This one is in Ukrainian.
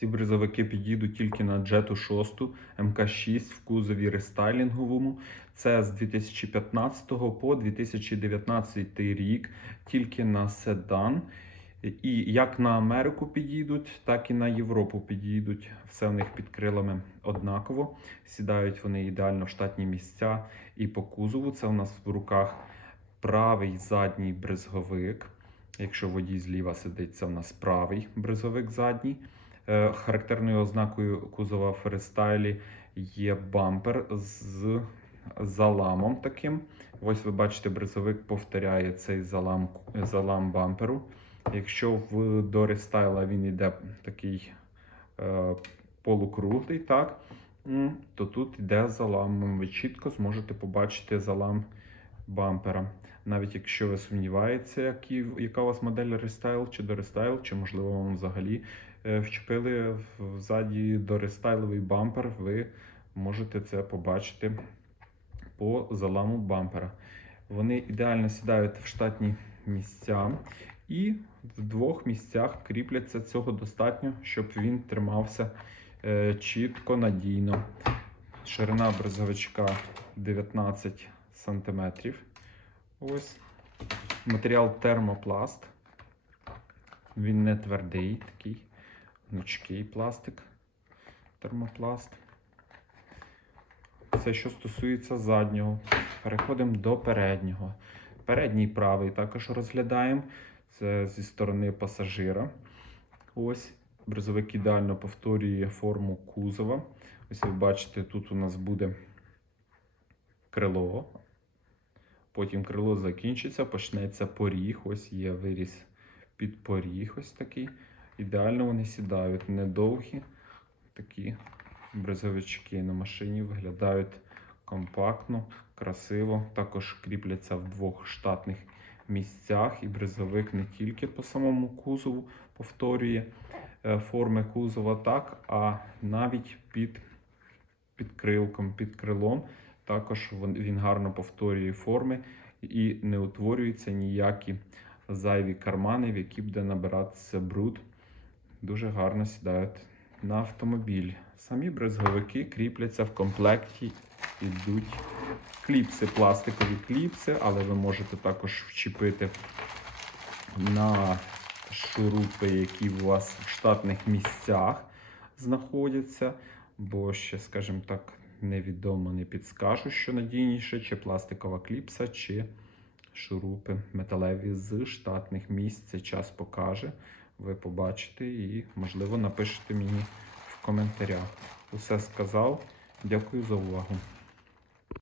Ці бризовики підійдуть тільки на Jetу 6 МК6 в кузові рестайлінговому. Це з 2015 по 2019 рік, тільки на седан. І як на Америку підійдуть, так і на Європу підійдуть. Все в них під крилами однаково. Сідають вони ідеально в штатні місця. І по кузову це у нас в руках правий задній бризговик. Якщо водій зліва сидить, це у нас правий бризовик задній. Е, Характерною ознакою кузова фристайлі є бампер з заламом таким. Ось ви бачите, бризовик повторяє цей залам, залам бамперу. Якщо в до рестайла він йде такий е, полукруглий, так, то тут йде залам. Ви чітко зможете побачити залам бампера. Навіть якщо ви сумніваєтеся, яка у вас модель рестайл чи до рестайл, чи можливо вам взагалі е, вчепили в- ззаді до рестайловий бампер, ви можете це побачити по заламу бампера. Вони ідеально сідають в штатні місця і в двох місцях кріпляться цього достатньо, щоб він тримався е, чітко, надійно. Ширина бризовичка 19 см. Ось. Матеріал термопласт. Він не твердий, такий гнучкий пластик. Термопласт. Це що стосується заднього. Переходимо до переднього. Передній правий також розглядаємо. Це зі сторони пасажира. Ось бризовик ідеально повторює форму кузова. Ось ви бачите, тут у нас буде крило. Потім крило закінчиться, почнеться поріг. Ось є виріз під поріг. Ось такий. Ідеально вони сідають недовгі. Такі бризовички на машині виглядають компактно, красиво. Також кріпляться в двох штатних місцях. І бризовик не тільки по самому кузову повторює е, форми кузова, так, а навіть під, під крилком, під крилом. Також він гарно повторює форми і не утворюються ніякі зайві кармани, в які буде набиратися бруд. Дуже гарно сідають на автомобіль. Самі брезговики кріпляться в комплекті, ідуть кліпси, пластикові кліпси, але ви можете також вчепити на шурупи, які у вас в штатних місцях знаходяться. Бо ще, скажімо так, невідомо не підскажу, що надійніше, чи пластикова кліпса, чи шурупи металеві з штатних місць. Це час покаже. Ви побачите і, можливо, напишете мені в коментарях. Усе сказав. Дякую за увагу.